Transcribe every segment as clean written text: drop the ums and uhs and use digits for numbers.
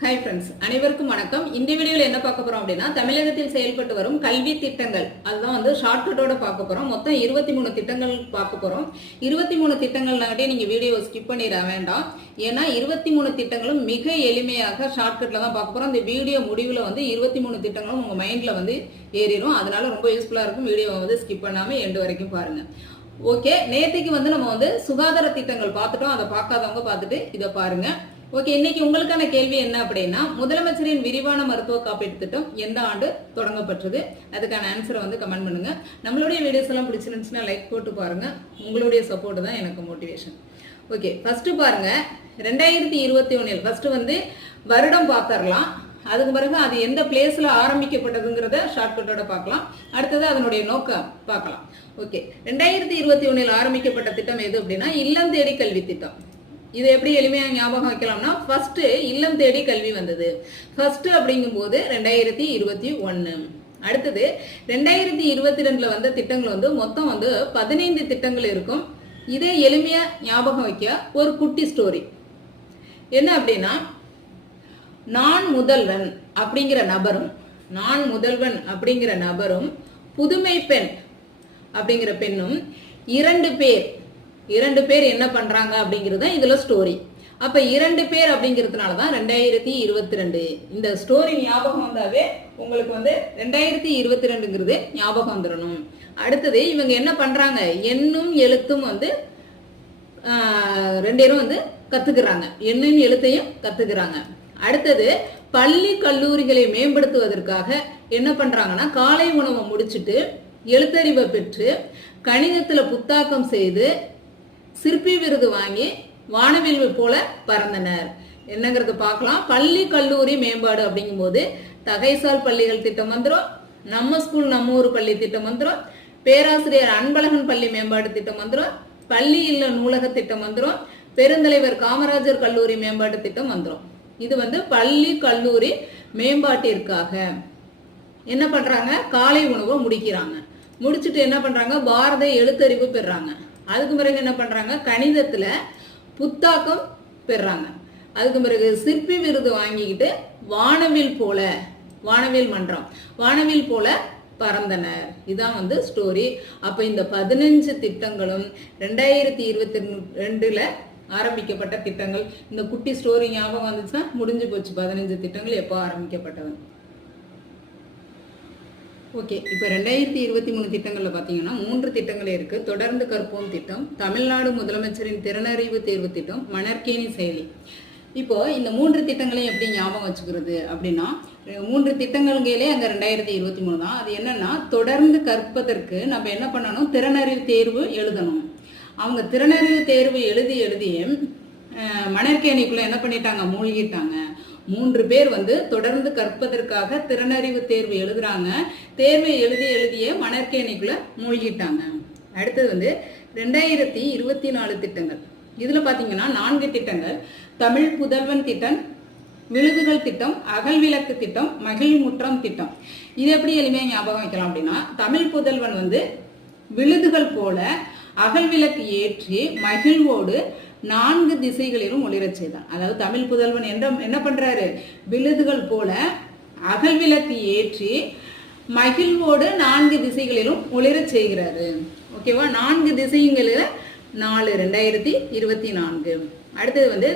Hi friends, அனைவருக்கும் வணக்கம். இந்த வீடியோவில் என்ன பார்க்க போறோம் அப்படின்னா, தமிழகத்தில் செயல்பட்டு வரும் கல்வி திட்டங்கள் அதுதான் ஷார்ட்கட்டோட பார்க்க போறோம். மொத்தம் 23 திட்டங்கள் பார்க்க போறோம். 23 திட்டங்கள்னாலே நீங்க வீடியோ ஸ்கிப் பண்ணிட வேண்டாம். ஏன்னா 23 திட்டங்களும் மிக எளிமையாக ஷார்ட்கட்ல தான் பார்க்க போறோம். இந்த வீடியோ முடிவில் 23 திட்டங்களும் உங்க மைண்ட்ல ஏறிடும். அதனால ரொம்ப யூஸ்ஃபுல்லா இருக்கும். வீடியோவை ஸ்கிப் பண்ணாம எண்டு வரைக்கும் பாருங்க. ஓகே, நேற்றுக்கு நம்ம சுகாதார திட்டங்கள் பார்த்துட்டோம். அதை பார்க்காதவங்க பார்த்துட்டு இதை பாருங்க. ஓகே, இன்னைக்கு உங்களுக்கான கேள்வி என்ன அப்படின்னா, முதலமைச்சரின் விரிவான மருத்துவ காப்பீட்டு திட்டம் எந்த ஆண்டு தொடங்கப்பட்டது? அதுக்கான ஆன்சரை கமெண்ட் பண்ணுங்க. நம்மளுடைய வீடியோஸ் எல்லாம் பிடிச்சிருந்துச்சுன்னா லைக் போட்டு பாருங்க. உங்களுடைய சப்போர்ட் தான் எனக்கு மோட்டிவேஷன். ஓகே, ஃபர்ஸ்ட் பாருங்க, 2021 ஃபர்ஸ்ட் வருடம் பார்த்தரலாம். அதுக்கு பிறகு அது எந்த பிளேஸ்ல ஆரம்பிக்கப்பட்டதுங்கிறத ஷார்ட்கட்டோட பார்க்கலாம். அடுத்தது அதனுடைய நோக்கம் பார்க்கலாம். ஓகே, 2021 ஆரம்பிக்கப்பட்ட திட்டம் எது அப்படின்னா, இல்லம் தேடி கல்வி திட்டம். இது எப்படி எளிமையா ஞாபகம் வைக்கலாம்னா, ஃபர்ஸ்ட் இல்லம் தேடி கல்வி வந்தது. ஃபர்ஸ்ட் அப்படிங்கும் போது 2021. அடுத்தது 2022 வந்த திட்டங்கள் மொத்தம் 15 திட்டங்கள் இருக்கும். இதே எளிமையா ஞாபகம் வைக்க ஒரு குட்டி ஸ்டோரி என்ன அப்படின்னா, நான் முதல்வன் அப்படிங்கிற நபரும் புதுமை பெண் அப்படிங்கிற பெண்ணும் இரண்டு பேர் என்ன பண்றாங்க அப்படிங்கிறது இதுல ஸ்டோரி. அப்ப 2 பேர் அப்படிங்கிறதுனாலதான் 2022. இந்த ஸ்டோரி ஞாபகம் வந்தாவே உங்களுக்கு 2022ங்கிறது ஞாபகம் வந்துடணும். அடுத்தது இவங்க என்ன பண்றாங்க, எண்ணும் எழுத்தும் ரெண்டேரும் கத்துக்கிறாங்க. எண்ணும் எழுத்தையும் கத்துக்கிறாங்க. அடுத்தது பள்ளி கல்லூரிகளை மேம்படுத்துவதற்காக என்ன பண்றாங்கன்னா, காலை உணவை முடிச்சுட்டு எழுத்தறிவை பெற்று கணிதத்துல புத்தாக்கம் செய்து சிற்பி விருது வாங்கி வானவில் போல பறந்தனர். என்னங்கிறது பார்க்கலாம். பள்ளி கல்லூரி மேம்பாடு அப்படிங்கும் போது தகைசால் பள்ளிகள் திட்டம் வந்துடும், நம்ம ஸ்கூல் நம்ம ஊர் பள்ளி திட்டம் வந்துடும், பேராசிரியர் அன்பழகன் பள்ளி மேம்பாடு திட்டம் வந்துடும், பள்ளி இல்ல நூலக திட்டம் வந்துடும், பெருந்தலைவர் காமராஜர் கல்லூரி மேம்பாட்டு திட்டம் வந்துடும். இது பள்ளி கல்லூரி மேம்பாட்டிற்காக என்ன பண்றாங்க, காலை உணவை முடிச்சுட்டு என்ன பண்றாங்க, பாரத எழுத்தறிவு பெறாங்க. அதுக்கு பிறகு என்ன பண்றாங்க, கணிதத்துல புத்தாக்கம் பெறாங்க. அதுக்கு பிறகு சிற்பி விருது வாங்கிக்கிட்டு வானவில் போல பறந்தனர். இதான் ஸ்டோரி. அப்ப இந்த 15 திட்டங்களும் 2022 ஆரம்பிக்கப்பட்ட திட்டங்கள். இந்த குட்டி ஸ்டோரி ஞாபகம் வந்துச்சுன்னா முடிஞ்சு போச்சு. 15 திட்டங்கள் எப்போ ஆரம்பிக்கப்பட்டது. ஓகே, இப்போ 2023 திட்டங்கள்ல பாத்தீங்கன்னா 3 திட்டங்களே இருக்கு. தொடர்ந்து கற்போம் திட்டம், தமிழ்நாடு முதலமைச்சரின் திறனறிவு தேர்வு திட்டம், மணற்கேணி செயலி. இப்போ இந்த 3 திட்டங்களையும் எப்படி ஞாபகம் வச்சுக்கிறது அப்படின்னா, 3 திட்டங்கள்களே அங்க 2023 தான். அது என்னன்னா, தொடர்ந்து கற்பதற்கு நம்ம என்ன பண்ணணும், திறனறிவு தேர்வு எழுதணும். அவங்க திறனறிவு தேர்வு எழுதி மணற்கேணிக்குள்ள என்ன பண்ணிட்டாங்க, மூழ்கிட்டாங்க. 3 பேர் தொடர்ந்து கற்பதற்காக திறனறிவு தேர்வு எழுதுறாங்க. தேர்வை எழுதிய மணற்கேணிக்குள்ள மூழ்கிட்டாங்க. அடுத்தது 2024 திட்டங்கள். இதுல பாத்தீங்கன்னா 4 திட்டங்கள். தமிழ் புதல்வன் திட்டம், விழுதுகள் திட்டம், அகல் விளக்கு திட்டம், மகிழ்முற்றம் திட்டம். இது எப்படி எளிமையா ஞாபகம் வைக்கலாம் அப்படின்னா, தமிழ் புதல்வன் விழுதுகள் போல அகல் விளக்கு ஏற்றி மகிழ்வோடு 4 திசைகளிலும் ஒளிரச் செய்தான். அதாவது தமிழ் புதல்வன் என்ன பண்றாரு, விழுதுகள் போல அகல் விளக்கு ஏற்றி மகிழ்வோடு 4 திசைகளிலும் ஒளிரச் செய்கிறாரு. ஓகேவா, 4 திசைகளில் 4 2024. அடுத்தது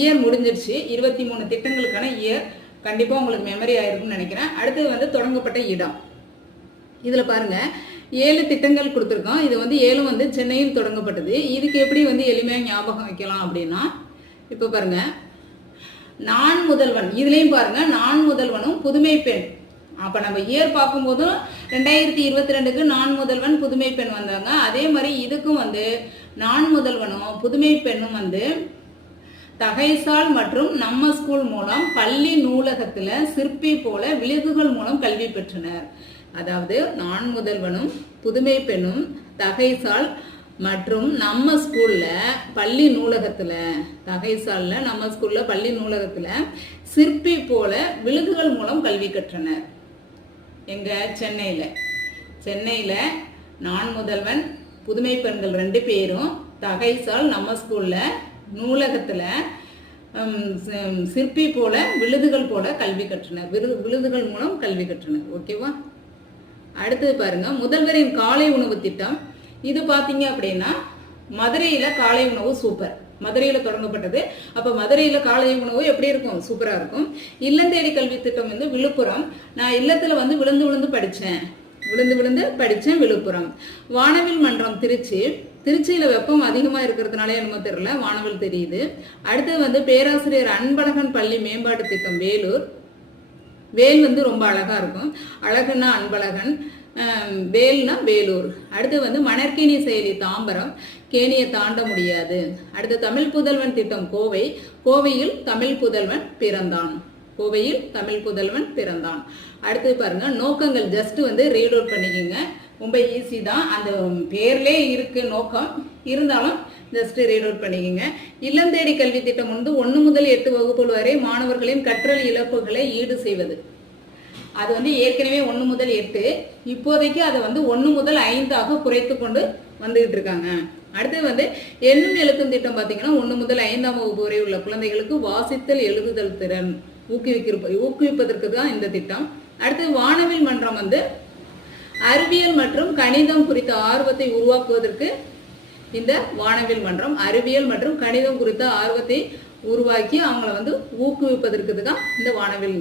இயர் முடிஞ்சிருச்சு. 23 திட்டங்களுக்கான இயர் கண்டிப்பா உங்களுக்கு மெமரி ஆயிருக்கும்னு நினைக்கிறேன். அடுத்தது தொடங்கப்பட்ட இடம். இதுல பாருங்க 7 திட்டங்கள் கொடுத்துருக்கோம். இது 7 சென்னையில் தொடங்கப்பட்டது. இதுக்கு எப்படி எளிமையா ஞாபகம் வைக்கலாம் அப்படின்னா, இப்ப பாருங்க, நான் முதல்வன். இதுலயும் பாருங்க, நான் முதல்வனும் புதுமை பெண். அப்ப நம்ம இயர் பார்க்கும் போதும் 2022க்கு நான் முதல்வன் புதுமை பெண் வந்தாங்க. அதே மாதிரி இதுக்கும் நான் முதல்வனும் புதுமை பெண்ணும் தகைசால் மற்றும் நம்ம ஸ்கூல் மூலம் பள்ளி நூலகத்துல சிற்பி போல விழுதுகள் மூலம் கல்வி பெற்றனர். அதாவது நான் முதல்வனும் புதுமை பெண்ணும் தகைசால் மற்றும் நம்ம ஸ்கூல்ல பள்ளி நூலகத்துல, தகைசால்ல நம்ம ஸ்கூல்ல பள்ளி நூலகத்துல சிற்பி போல விழுதுகள் மூலம் கல்வி கற்றனர். எங்க சென்னையில நான் முதல்வன் புதுமை பெண்கள் 2 பேரும் தகைசால் நம்ம ஸ்கூல்ல நூலகத்துல சிற்பி போல விழுதுகள் போல கல்வி கற்றனர். விழுதுகள் மூலம் கல்வி கற்றனர். ஓகேவா? அடுத்தது பாருங்க, முதல்வரின் காலை உணவு திட்டம். இது பார்த்தீங்க அப்படின்னா மதுரையில காலை உணவு சூப்பர். மதுரையில தொடங்கப்பட்டது. அப்ப மதுரையில காலை உணவு எப்படி இருக்கும்? சூப்பரா இருக்கும். இல்லந்தேடி கல்வி திட்டம் வந்து விழுப்புரம். நான் இல்லத்துல வந்து விழுந்து விழுந்து படிச்சேன் விழுப்புரம். வானவில் மன்றம் திருச்சி. திருச்சியில வெப்பம் அதிகமா இருக்கிறதுனால என்னமோ தெரியல, வானவில் தெரியுது. அடுத்தது வந்து பேராசிரியர் அன்பழகன் பள்ளி மேம்பாட்டு திட்டம் வேலூர். வேல் வந்து ரொம்ப அழகா இருக்கும். அழகுன்னா அன்பழகன், வேல்னா வேலூர். அடுத்து வந்து மணற்கேணி செயலி தாம்பரம். கேணியை தாண்ட முடியாது. அடுத்து தமிழ் புதல்வன் திட்டம் கோவை. கோவையில் தமிழ் புதல்வன் பிறந்தான். அடுத்து பாருங்க, நோக்கங்கள் ஜஸ்ட் வந்து ரீட் அவுட் பண்ணிக்கோங்க. ரொம்ப ஈஸி தான். அந்த பேர்லே இருக்கு நோக்கம், இருந்தாலும் ஜஸ்ட் ரீட் அவுட் பண்ணிக்கோங்க. இல்லம் தேடி கல்வி திட்டம் வந்து 1 முதல் 8 வகுப்புகள் வரை மாணவர்களின் கற்றல் இழப்புகளை ஈடு செய்வது. அது வந்து ஏற்கனவே 1 முதல் 8, இப்போதைக்கு அதை வந்து 1 முதல் 5 குறைத்து கொண்டு வந்துகிட்டு இருக்காங்க. அடுத்து வந்து எண்ணும் எழுத்தும் திட்டம் பார்த்தீங்கன்னா 1 முதல் 5ஆம் வகுப்பு வரை உள்ள குழந்தைகளுக்கு வாசித்தல் எழுதுதல் திறன் ஊக்குவிப்பதற்கு தான் இந்த திட்டம். அடுத்து வானவில் மன்றம் வந்து அறிவியல் மற்றும் கணிதம் குறித்த ஆர்வத்தை உருவாக்குவதற்கு இந்த வானவில் மன்றம் அறிவியல் மற்றும் கணிதம் குறித்த ஆர்வத்தை உருவாக்கி அவங்களை வந்து ஊக்குவிப்பதற்கு தான் இந்த வானவில்.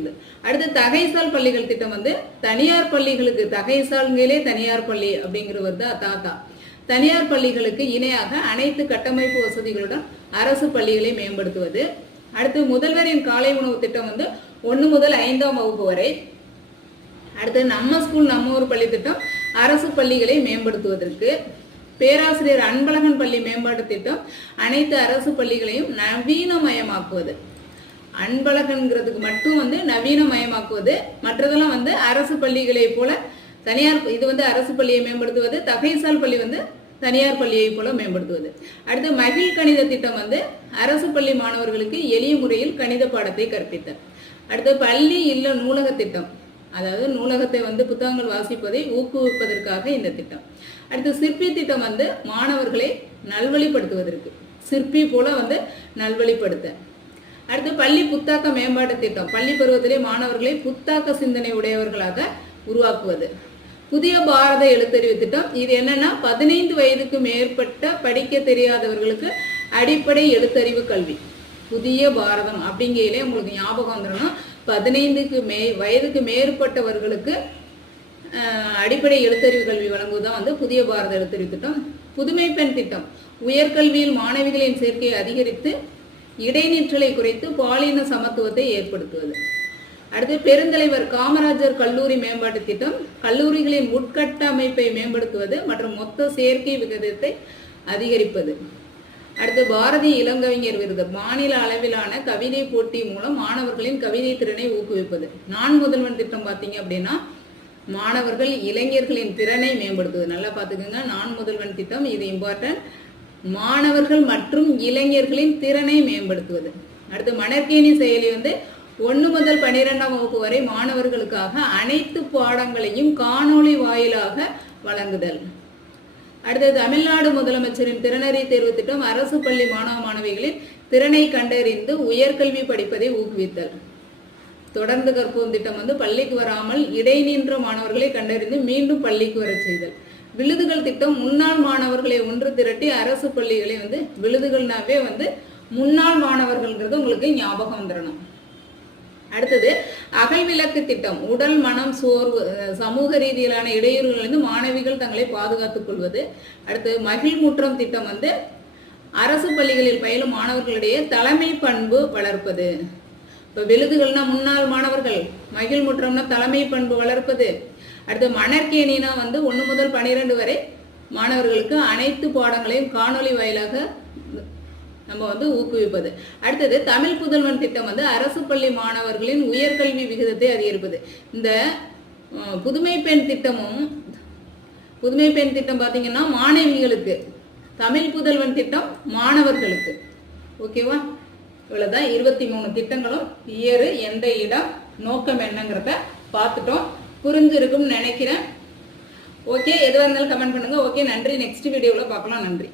அடுத்து தகைசால் பள்ளிகள் திட்டம் வந்து தனியார் பள்ளிகளுக்கு, தகைசால்களே தனியார் பள்ளி அப்படிங்கிறது தான் தாத்தா. தனியார் பள்ளிகளுக்கு இணையாக அனைத்து கட்டமைப்பு வசதிகளுடன் அரசு பள்ளிகளை மேம்படுத்துவது. அடுத்து முதல்வரின் காலை உணவு திட்டம் வந்து 1 முதல் 5ஆம் வகுப்பு வரை. அடுத்து நம்ம ஸ்கூல் நம்ம ஊர் பள்ளி திட்டம் அரசு பள்ளிகளை மேம்படுத்துவதற்கு. பேராசிரியர் அன்பழகன் பள்ளி மேம்பாட்டு திட்டம் அனைத்து அரசு பள்ளிகளையும் நவீனமயமாக்குவது. அன்பழகன்கிறதுக்கு மட்டும் வந்து நவீனமயமாக்குவது, மற்றதெல்லாம் வந்து அரசு பள்ளிகளை போல தனியார். இது வந்து அரசு பள்ளியை மேம்படுத்துவது. தகைசால் பள்ளி வந்து தனியார் பள்ளியை போல மேம்படுத்துவது. அடுத்து மகிழ் கணித திட்டம் வந்து அரசு பள்ளி மாணவர்களுக்கு எளிய முறையில் கணித பாடத்தை கற்பித்தல். அடுத்து பள்ளி இல்ல நூலக திட்டம், அதாவது நூலகத்தை வந்து புத்தகங்கள் வாசிப்பதை ஊக்குவிப்பதற்காக இந்த திட்டம். அடுத்து சிற்பி திட்டம் வந்து மாணவர்களை நல்வழிப்படுத்துவதற்கு, சிற்பி போல வந்து நல்வழிப்படுத்த. அடுத்து பள்ளி புத்தாக்க மேம்பாட்டு திட்டம், பள்ளி பருவத்திலே மாணவர்களை புத்தாக்க சிந்தனை உடையவர்களாக உருவாக்குவது. புதிய பாரத எழுத்தறிவு திட்டம், இது என்னன்னா 15 வயதுக்கு மேற்பட்ட படிக்க தெரியாதவர்களுக்கு அடிப்படை எழுத்தறிவு கல்வி. புதிய பாரதம் அப்படிங்கையிலே உங்களுக்கு ஞாபகம் வந்துடணும், 15 வயதுக்கு மேற்பட்டவர்களுக்கு அடிப்படை எழுத்தறிவு கல்வி வழங்குவதுதான் வந்து புதிய பாரத எழுத்தறிவு திட்டம். புதுமை பெண் திட்டம், உயர்கல்வியில் மாணவிகளின் சேர்க்கையை அதிகரித்து இடைநிற்றலை குறைத்து பாலின சமத்துவத்தை ஏற்படுத்துவது. அடுத்து பெருந்தலைவர் காமராஜர் கல்லூரி மேம்பாட்டு திட்டம், கல்லூரிகளின் உட்கட்டமைப்பை மேம்படுத்துவது மற்றும் மொத்த சேர்க்கை விகிதத்தை அதிகரிப்பது. அடுத்து பாரதி இளங்கவிஞர் விருது, மாநில அளவிலான கவிதை போட்டி மூலம் மாணவர்களின் கவிதை திறனை ஊக்குவிப்பது. நான் முதல்வன் திட்டம் பார்த்தீங்க அப்படின்னா மாணவர்கள் இளைஞர்களின் திறனை மேம்படுத்துவது. நல்லா பார்த்துக்கோங்க, நான் முதல்வன் திட்டம் இது இம்பார்ட்டன்ட். மாணவர்கள் மற்றும் இளைஞர்களின் திறனை மேம்படுத்துவது. அடுத்து மணற்கேணி செயலி வந்து 1 முதல் 12ஆம் வகுப்பு வரை மாணவர்களுக்காக அனைத்து பாடங்களையும் காணொளி வாயிலாக வழங்குதல். அடுத்து தமிழ்நாடு முதலமைச்சரின் திறனறி தேர்வு திட்டம், அரசு பள்ளி மாணவ மாணவிகளின் திறனை கண்டறிந்து உயர்கல்வி படிப்பதை ஊக்குவித்தல். தொடர்ந்து கற்போம் திட்டம் வந்து பள்ளிக்கு வராமல் இடைநின்ற மாணவர்களை கண்டறிந்து மீண்டும் பள்ளிக்கு வர செய்தல். விழுதுகள் திட்டம், முன்னாள் மாணவர்களை ஒன்று திரட்டி அரசு பள்ளிகளை வந்து, விழுதுகள்னாவே வந்து முன்னாள் மாணவர்கள்ங்கிறது உங்களுக்கு ஞாபகம் வந்துடணும். அடுத்தது அகல்விளக்கு திட்டம், உடல் மனம் சோர்வு சமூக ரீதியிலான இடையூறுகளிலிருந்து மாணவிகள் தங்களை பாதுகாத்துக் கொள்வது. அடுத்து மகிழ்முற்றம் திட்டம் வந்து அரசு பள்ளிகளில் பயிலும் மாணவர்களிடையே தலைமை பண்பு வளர்ப்பது. இப்போ விழுதுகள்னா முன்னாள் மாணவர்கள், மகிழ்முற்றம்னா தலைமை பண்பு வளர்ப்பது. அடுத்து மணற்கேணினா வந்து 1 முதல் 12 வரை மாணவர்களுக்கு அனைத்து பாடங்களையும் காணொலி வாயிலாக நம்ம வந்து ஊக்குவிப்பது. அடுத்தது தமிழ் புதல்வன் திட்டம் வந்து அரசு பள்ளி மாணவர்களின் உயர்கல்வி விகிதத்தை அதிகரிப்பது. இந்த புதுமை பெண் திட்டம் பார்த்தீங்கன்னா மாணவிகளுக்கு, தமிழ் புதல்வன் திட்டம் மாணவர்களுக்கு. ஓகேவா? இவ்வளவுதான் 23 திட்டங்களும். இயரு, எந்த இடம், நோக்கம் என்னங்கிறத பார்த்துட்டோம். புரிஞ்சிருக்கும்னு நினைக்கிறேன். ஓகே, எதுவாக இருந்தாலும் கமெண்ட் பண்ணுங்க. ஓகே, நன்றி. நெக்ஸ்ட் வீடியோவில் பார்க்கலாம். நன்றி.